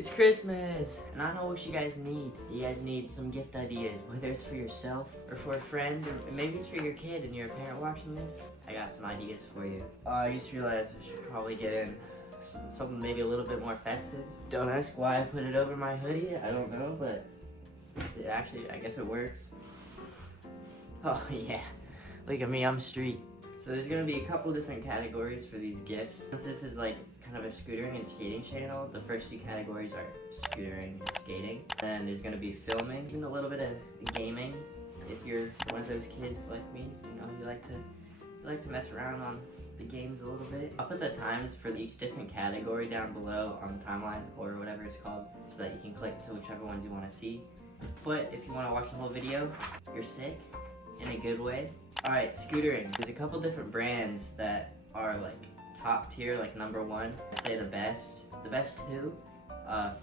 It's Christmas, and I know what you guys need. You guys need some gift ideas, whether it's for yourself or for a friend, or maybe it's for your kid and you're a parent watching this. I got some ideas for you. I just realized I should probably get in something maybe a little bit more festive. Don't ask why I put it over my hoodie. I don't know, but it actually, I guess it works. Oh yeah, look at me, I'm street. So there's gonna be a couple different categories for these gifts. Since this is like kind of a scootering and skating channel, the first two categories are scootering and skating. Then there's gonna be filming, even a little bit of gaming. If you're one of those kids like me, you know, you like to mess around on the games a little bit. I'll put the times for each different category down below on the timeline or whatever it's called, so that you can click to whichever ones you want to see. But if you want to watch the whole video, you're sick in a good way. Alright, scootering. There's a couple different brands that are like top tier, like number one. I'd say the best two,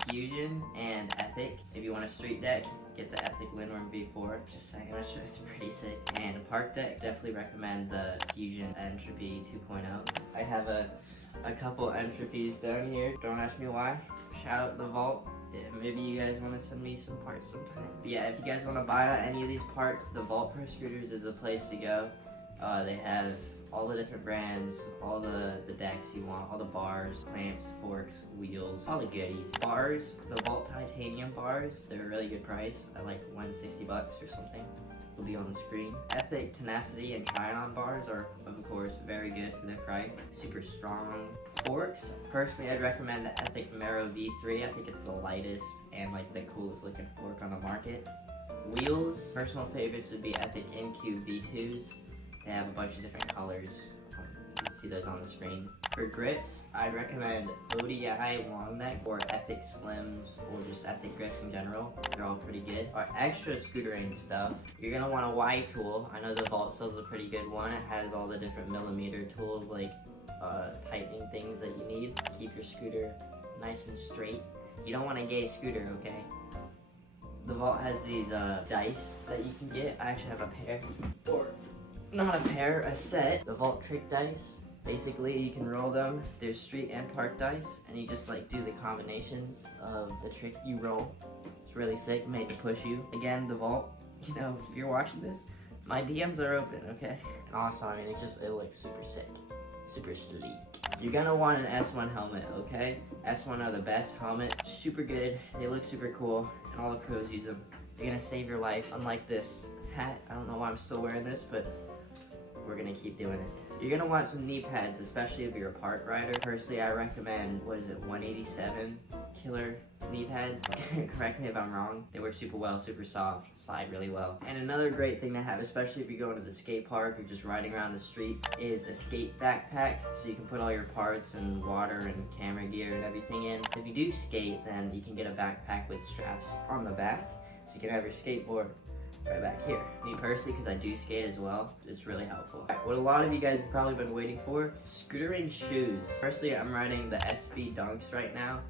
Fusion and Ethic. If you want a street deck, get the Ethic Lindworm V4. Just saying, it's pretty sick. And a park deck, definitely recommend the Fusion Entropy 2.0. I have a couple Entropies down here. Don't ask me why. Shout out the Vault. Yeah, maybe you guys want to send me some parts sometime. But yeah, if you guys want to buy out any of these parts, the Vault Pro Scooters is a place to go. They have all the different brands, all the decks you want, all the bars, clamps, forks, wheels, all the goodies. Bars, the Vault Titanium bars, they're a really good price at like $160 or something. Will be on the screen. Ethic, Tenacity, and Try-On bars are, of course, very good for their price. Super strong. Forks, personally, I'd recommend the Ethic Mero V3. I think it's the lightest and like the coolest looking fork on the market. Wheels, personal favorites would be Ethic NQ V2s. They have a bunch of different colors. You can see those on the screen. For grips, I'd recommend ODI long neck or Ethic Slims or just Ethic grips in general. They're all pretty good. Our extra scootering stuff, you're gonna want a Y tool. I know the Vault sells a pretty good one. It has all the different millimeter tools like tightening things that you need to keep your scooter nice and straight. You don't want a gay scooter, okay? The Vault has these dice that you can get. I actually have a pair, or not a pair, a set. The Vault trick dice. Basically, you can roll them. There's street and park dice, and you just like do the combinations of the tricks you roll. It's really sick, made to push you. Again, the Vault, you know, if you're watching this, my DMs are open, okay? And also, I mean, it looks super sick, super sleek. You're gonna want an S1 helmet, okay? S1 are the best helmet, super good, they look super cool, and all the pros use them. They're gonna save your life, unlike this hat. I don't know why I'm still wearing this, but we're gonna keep doing it. You're gonna want some knee pads, especially if you're a park rider. Personally, I recommend, 187 killer knee pads. Correct me if I'm wrong. They work super well, super soft, slide really well. And another great thing to have, especially if you're going to the skate park or just riding around the street, is a skate backpack. So you can put all your parts and water and camera gear and everything in. If you do skate, then you can get a backpack with straps on the back, so you can have your skateboard right back here. Me personally, because I do skate as well, it's really helpful. What a lot of you guys have probably been waiting for, Scootering Shoes. Personally, I'm riding the SB Dunks right now.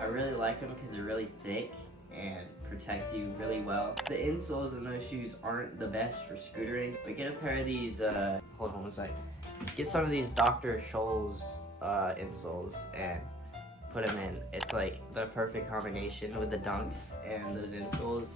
I really like them because they're really thick and protect you really well. The insoles in those shoes aren't the best for scootering, but get a pair of these, hold on one sec. Get some of these Dr. Scholl's insoles and put them in. It's like the perfect combination with the Dunks and those insoles.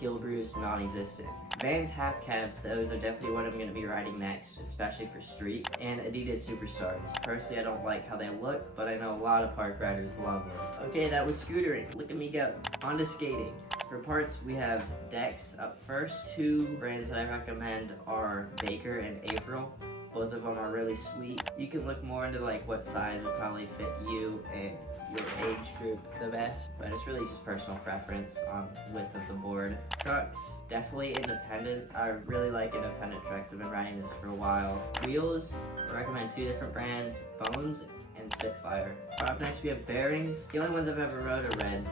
Heel grooves non-existent. Vans half cabs, those are definitely what I'm going to be riding next, especially for street. And Adidas Superstars. Personally, I don't like how they look, but I know a lot of park riders love them. Okay, that was scootering. Look at me go. On to skating. For parts, we have decks up first. Two brands that I recommend are Baker and April. Both of them are really sweet. You can look more into like what size would probably fit you and your age group the best, but it's really just personal preference on width of the board. Trucks, definitely independent. I really like independent trucks. I've been riding this for a while. Wheels, I recommend two different brands, Bones and Spitfire. Up next we have bearings. The only ones I've ever rode are Reds.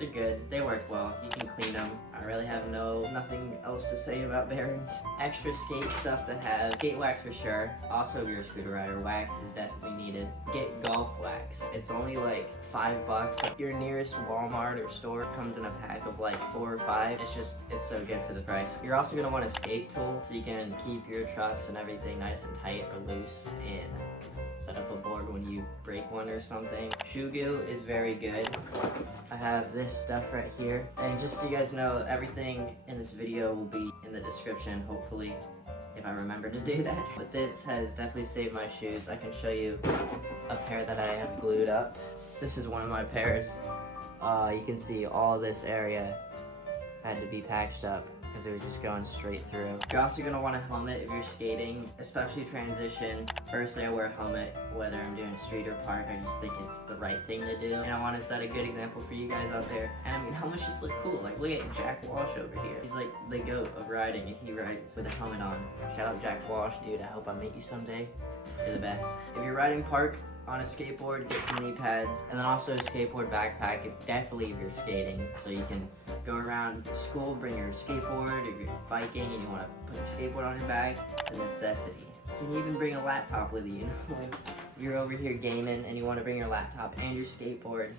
They're good, they work well, you can clean them. I really have nothing else to say about bearings. Extra skate stuff to have, skate wax for sure. Also, if you're a scooter rider, wax is definitely needed. Get golf wax. It's only like $5. Your nearest Walmart or store comes in a pack of like 4 or 5. It's so good for the price. You're also gonna want a skate tool so you can keep your trucks and everything nice and tight or loose and set up a board when you break one or something. Shoe glue is very good. I have this stuff right here. And just so you guys know, everything in this video will be in the description, hopefully, if I remember to do that. But this has definitely saved my shoes. I can show you a pair that I have glued up. This is one of my pairs. You can see all this area had to be patched up because it was just going straight through. You're also gonna want a helmet if you're skating, especially transition. Personally, I wear a helmet whether I'm doing street or park. I just think it's the right thing to do. And I wanna set a good example for you guys out there. And I mean, helmets just look cool. Like, look at Jack Walsh over here. He's like the goat of riding, and he rides with a helmet on. Shout out Jack Walsh, dude. I hope I meet you someday. You're the best. If you're riding park on a skateboard, get some knee pads, and then also a skateboard backpack, definitely if you're skating, so you can go around school, bring your skateboard. If you're biking and you want to put your skateboard on your back, it's a necessity. You can even bring a laptop with you, if you're over here gaming and you want to bring your laptop and your skateboard,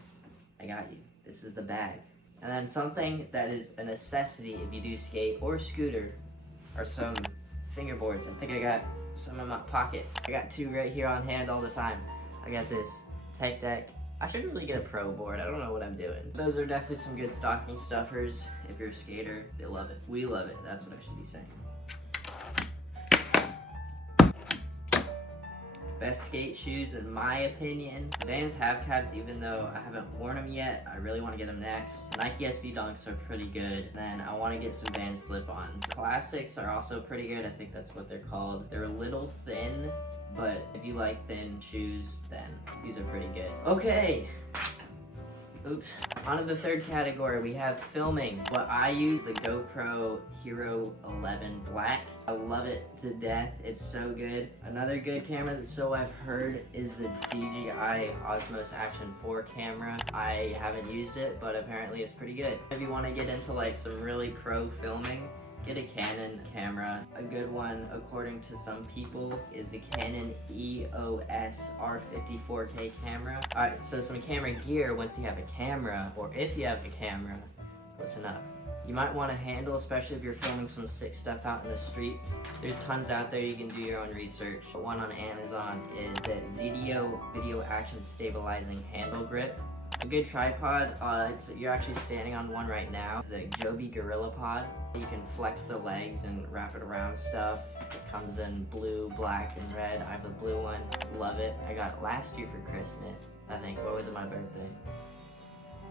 I got you. This is the bag. And then something that is a necessity if you do skate or scooter are some fingerboards. I think I got some in my pocket. I got two right here on hand all the time. I got this Tech Deck. I should really get a pro board. I don't know what I'm doing. Those are definitely some good stocking stuffers. If you're a skater, they love it. We love it. That's what I should be saying. Best skate shoes in my opinion. Vans have caps, even though I haven't worn them yet. I really want to get them next. Nike SB Dunks are pretty good. Then I want to get some Vans slip-ons. Classics are also pretty good. I think that's what they're called. They're a little thin, but if you like thin shoes, then these are pretty good. Okay. Oops. On to the third category, we have filming. What I use, the GoPro Hero 11 Black. I love it to death. It's so good. Another good camera that so I've heard is the DJI Osmos Action 4 camera. I haven't used it, but apparently it's pretty good. If you want to get into like some really pro filming, get a Canon camera. A good one, according to some people, is the Canon EOS R50 4K camera. Alright, so some camera gear once you have a camera, or if you have a camera, listen up. You might want a handle, especially if you're filming some sick stuff out in the streets. There's tons out there, you can do your own research. One on Amazon is the ZDO Video Action Stabilizing Handle Grip. A good tripod, you're actually standing on one right now. It's the Joby Gorilla Pod. You can flex the legs and wrap it around stuff. It comes in blue, black, and red. I have the blue one. Love it. I got it last year for Christmas, I think. What was it, my birthday?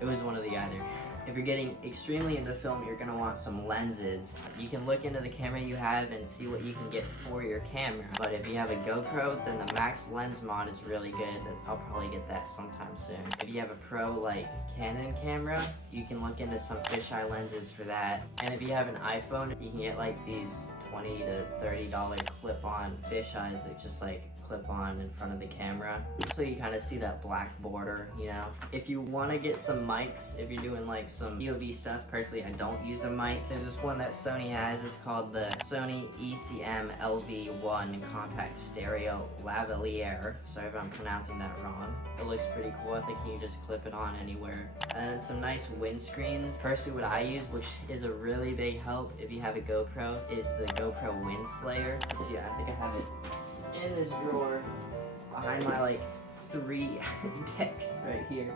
It was one of the either. If you're getting extremely into film, you're gonna want some lenses. You can look into the camera you have and see what you can get for your camera. But if you have a GoPro, then the max lens mod is really good. I'll probably get that sometime soon. If you have a pro like Canon camera, you can look into some fisheye lenses for that. And if you have an iPhone, you can get like these $20 to $30 clip-on fisheyes that just like clip on in front of the camera, so you kind of see that black border, you know. If you want to get some mics, if you're doing like some POV stuff, personally I don't use a mic. There's this one that Sony has. It's called the Sony ECM LV1 Compact Stereo Lavalier. Sorry if I'm pronouncing that wrong. It looks pretty cool. I think you can just clip it on anywhere. And then some nice windscreens. Personally, what I use, which is a really big help if you have a GoPro, is the GoPro Wind Slayer. So yeah, I think I have it in this drawer behind my like 3 decks right here.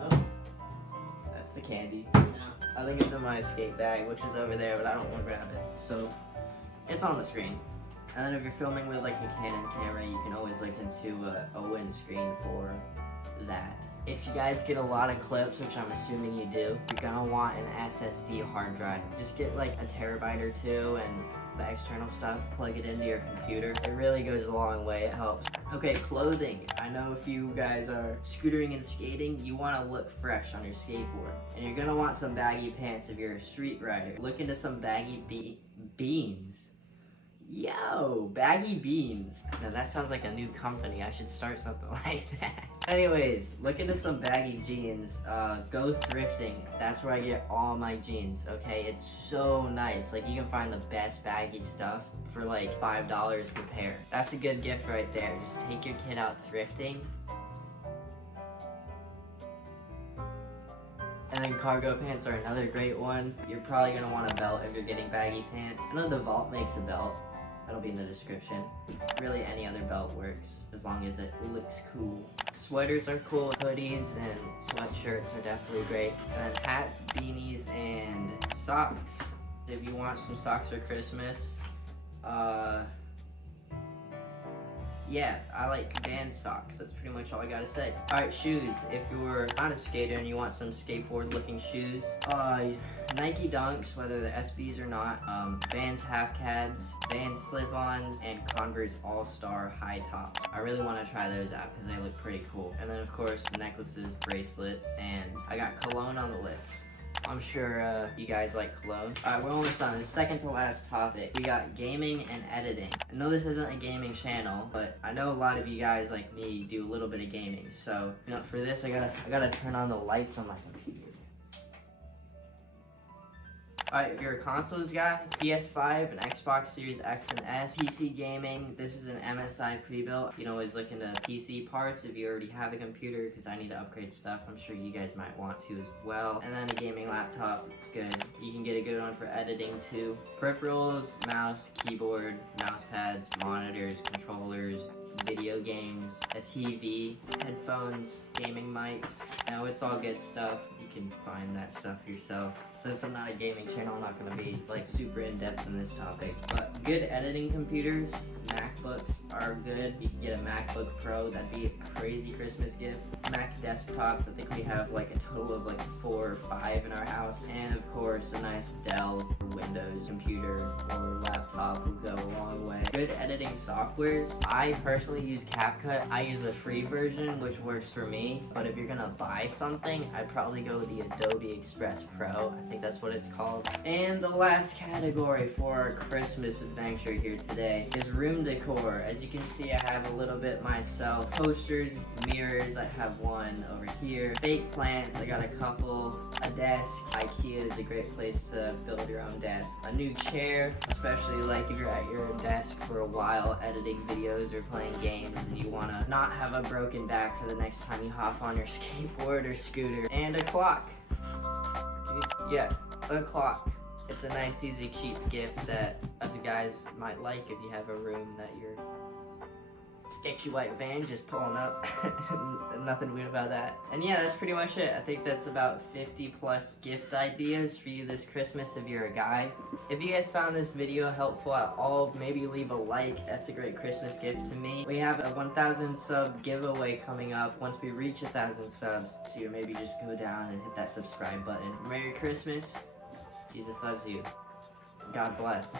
Oh, that's the candy. I think it's in my skate bag, which is over there, but I don't want to grab it. So it's on the screen. And then if you're filming with like a Canon camera, you can always look into a windscreen for that. If you guys get a lot of clips, which I'm assuming you do, you're gonna want an SSD hard drive. Just get like a terabyte or two and the external stuff, plug it into your computer. It really goes a long way, it helps. Okay, clothing. I know if you guys are scootering and skating, you want to look fresh on your skateboard. And you're gonna want some baggy pants if you're a street rider. Look into some baggy beans. Yo, Baggy Beans. Now that sounds like a new company. I should start something like that. Anyways, look into some baggy jeans. Go thrifting. That's where I get all my jeans, okay? It's so nice. Like, you can find the best baggy stuff for like $5 per pair. That's a good gift right there. Just take your kid out thrifting. And then cargo pants are another great one. You're probably gonna want a belt if you're getting baggy pants. I know the Vault makes a belt. That'll be in the description. Really, any other belt works as long as it looks cool. Sweaters are cool, hoodies and sweatshirts are definitely great. And then hats, beanies, and socks. If you want some socks for Christmas, yeah, I like band socks. That's pretty much all I gotta say. Alright, shoes. If you're not a skater and you want some skateboard looking shoes, Nike Dunks, whether they're SBs or not, Vans half cabs, Vans slip-ons, and Converse All-Star high tops. I really want to try those out because they look pretty cool. And then of course necklaces, bracelets, and I got cologne on the list. I'm sure you guys like cologne. Alright, we're almost on the second to last topic. We got gaming and editing. I know this isn't a gaming channel, but I know a lot of you guys like me do a little bit of gaming. So, you know, for this I gotta turn on the lights on my computer. Alright, if you're a consoles guy, PS5 and Xbox Series X and S, PC gaming, this is an MSI pre-built. You can always look into PC parts if you already have a computer, because I need to upgrade stuff. I'm sure you guys might want to as well. And then a gaming laptop, it's good. You can get a good one for editing too. Peripherals, mouse, keyboard, mouse pads, monitors, controllers, video games, a TV, headphones, gaming mics. Now it's all good stuff. You can find that stuff yourself. Since I'm not a gaming channel, I'm not going to be like super in-depth in this topic. But good editing computers, MacBooks are good. You can get a MacBook Pro, that'd be a crazy Christmas gift. Mac desktops, I think we have like a total of like 4 or 5 in our house. And of course, a nice Dell or Windows computer or laptop would go a long way. Good editing softwares, I personally use CapCut. I use the free version, which works for me. But if you're gonna buy something, I'd probably go with the Adobe Express Pro. I think that's what it's called. And the last category for our Christmas adventure here today is room decor. As you can see, I have a little bit myself. Posters, mirrors, I have one over here. Fake plants, I got a couple. A desk. IKEA is a great place to build your own desk. A new chair, especially like if you're at your desk for a while editing videos or playing games and you want to not have a broken back for the next time you hop on your skateboard or scooter. And a clock. Yeah, a clock. It's a nice, easy, cheap gift that us guys might like if you have a room that your sketchy white van just pulling up. Nothing weird about that. And yeah, that's pretty much it. I think that's about 50 plus gift ideas for you this Christmas if you're a guy. If you guys found this video helpful at all, maybe leave a like. That's a great Christmas gift to me. We have a 1,000 sub giveaway coming up once we reach 1,000 subs. So maybe just go down and hit that subscribe button. Merry Christmas. Jesus loves you. God bless.